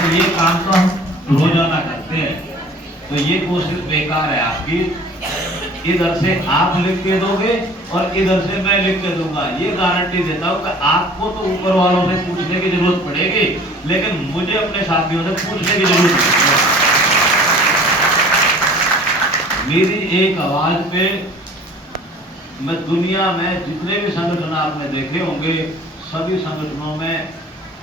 तो ये काम तो हम रोजाना करते हैं, तो ये कोशिश बेकार है आपकी। इधर से आप लिख के दोगे और इधर से मैं लिख के दूंगा, ये गारंटी देता हूँ कि आपको तो ऊपर वालों से पूछने की जरूरत पड़ेगी, लेकिन मुझे अपने साथियों से पूछने की जरूरत नहीं। मेरी एक आवाज पे मैं दुनिया में जितने भी संगठन आपने देखे होंगे, सभी संगठनों में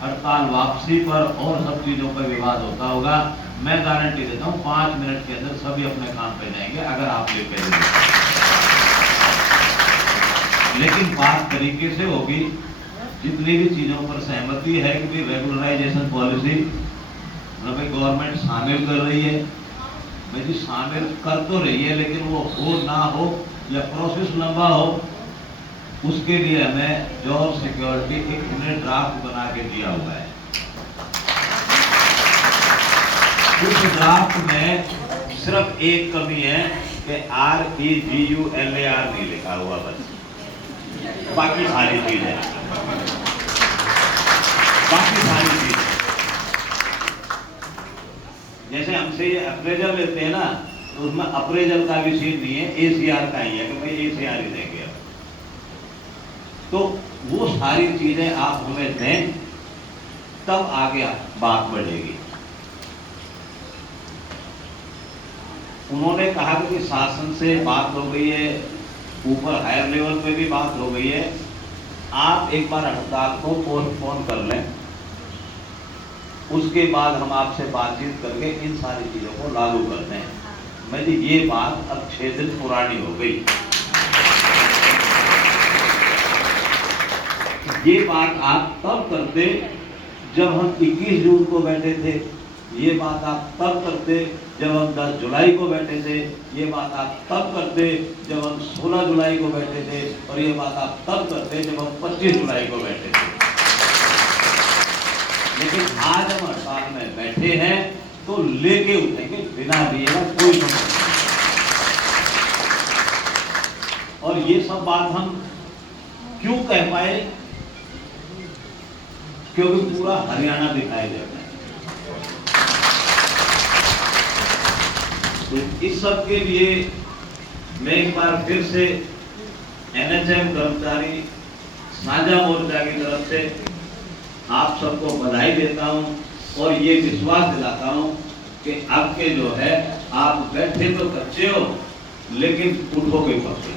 हड़ताल वापसी पर और सब चीजों पर विवाद होता होगा। मैं गारंटी देता हूँ 5 मिनट के अंदर सभी अपने काम पे जाएंगे, अगर आप लिख के देंगे। लेकिन बात तरीके से होगी, जितनी भी चीजों पर सहमति है कि रेगुलराइजेशन पॉलिसी गवर्नमेंट शामिल कर रही है, भाई जी शामिल कर तो रही है, लेकिन वो हो ना हो या प्रोसेस लंबा हो, उसके लिए हमें जॉब सिक्योरिटी एक नया ड्राफ्ट बना के दिया हुआ है। उस ड्राफ्ट में सिर्फ एक कमी है कि REGULAR नहीं लिखा हुआ, बस बाकी सारी चीज है, बाकी सारी चीज। जैसे हमसे ये अप्रेजल लेते हैं ना, तो उसमें अप्रेजल का भी सीन नहीं है, ACR का ही है कि भाई ACR ही देंगे। तो वो सारी चीजें आप हमें दें, तब आगे बात बढ़ेगी। उन्होंने कहा कि शासन से बात हो गई है, ऊपर हायर लेवल पे भी बात हो गई है, आप एक बार हड़ताल को पोस्टपोन कर लें, उसके बाद हम आपसे बातचीत करके इन सारी चीजों को लागू करते हैं। मैं जी ये बात अब 6 दिन पुरानी हो गई। ये बात आप तब करते जब हम 21 जून को बैठे थे, ये बात आप तब करते जब हम 10 जुलाई को बैठे थे, ये बात आप तब करते जब हम 16 जुलाई को बैठे थे, और ये बात आप तब करते जब हम 25 जुलाई को बैठे थे। लेकिन आज हम हड़ताल में बैठे हैं तो लेके उठेंगे, बिना लिए कोई समस्या नहीं। और ये सब बात हम क्यों कह पाए, क्योंकि पूरा हरियाणा दिखाई देता है। तो इस सब के लिए मैं एक बार फिर से NHM कर्मचारी साझा मोर्चा की तरफ से आप सबको बधाई देता हूं और ये विश्वास दिलाता हूं कि आपके जो है, आप बैठे तो कच्चे हो लेकिन उठोगे पक्के।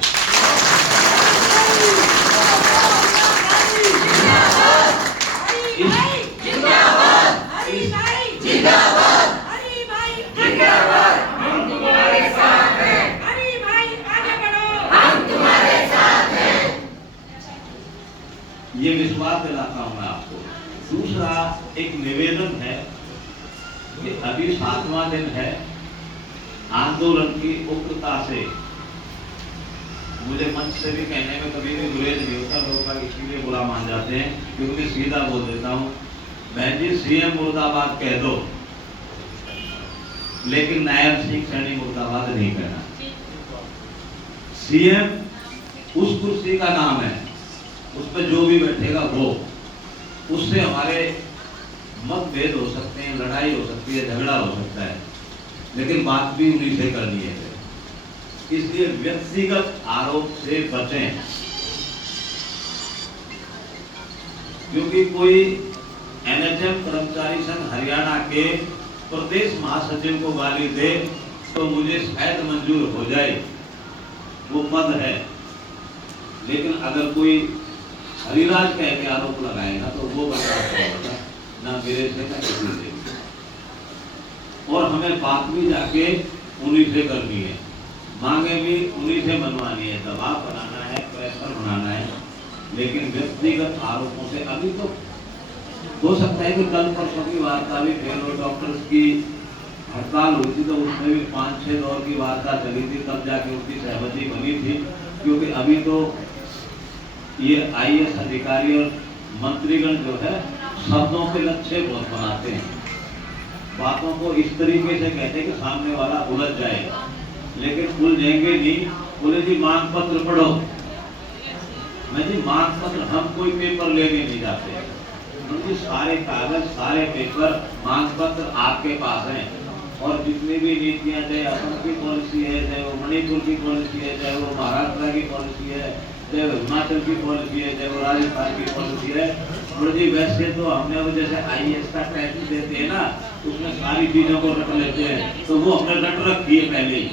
ये विश्वास दिलाता हूं मैं आपको। दूसरा एक निवेदन है कि अभी 7वां दिन है आंदोलन की उग्रता से। मुझे मंच से भी कहने में कभी भी गुरेज नहीं होता, लोग इसीलिए बुरा मान जाते हैं क्योंकि सीधा बोल देता हूं, बहन जी CM मुर्दाबाद कह दो, लेकिन नायब सिंह सैनी मुर्दाबाद नहीं कहना। CM उस कुर्सी का नाम है, उस पर जो भी बैठेगा वो, उससे हमारे मतभेद हो सकते हैं, लड़ाई हो सकती है, झगड़ा हो सकता है, लेकिन बात भी उन्हीं से करनी है। इसलिए व्यक्तिगत आरोप से बचें, क्योंकि कोई NHM कर्मचारी संघ हरियाणा के प्रदेश महासचिव को गाली दे तो मुझे शायद मंजूर हो जाए, वो पद है, लेकिन अगर कोई हरिराज कह के आरोप लगाएगा तो वो बर्दाश्त नहीं होगा, ना मेरे से ना किसी से। और हमें बात भी जाके उन्हीं से करनी है, मांगे भी उन्हीं से मनवानी है, दबाव बनाना है, प्रेशर बनाना है, लेकिन व्यक्तिगत आरोपों से अभी तो हो सकता है कि कल परसों की वार्ता भी फेलो डॉक्टर्स की हड़ताल हुई थी तो उसमें भी 5-6 दौर की वार्ता चली थी, तब जाके उनकी सहमति बनी थी। क्योंकि अभी तो ये IAS अधिकारी और मंत्रीगण जो है शब्दों के लक्ष्य बहुत बनाते हैं, बातों को इस तरीके से कहते हैं कि सामने वाला उलझ जाएगा, लेकिन उलझेंगे नहीं। बोले जी मांग पत्र पढ़ो, मैं जी मांग पत्र हम कोई पेपर लेने नहीं जाते, मुझे सारे कागज, सारे पेपर, मांग पत्र आपके पास हैं। और जितनी भी नीतियां, चाहे असम की पॉलिसी है, चाहे वो मणिपुर की पॉलिसी है, चाहे वो महाराष्ट्र की पॉलिसी है, चाहे वो हिमाचल की पॉलिसी है, चाहे वो राजस्थान की पॉलिसी है, जी वैसे तो हमने वो जैसे IAS का टेस्ट देते हैं ना, उसमें सारी चीजों को रख लेते हैं, तो वो हमने रट रखी है पहले ही।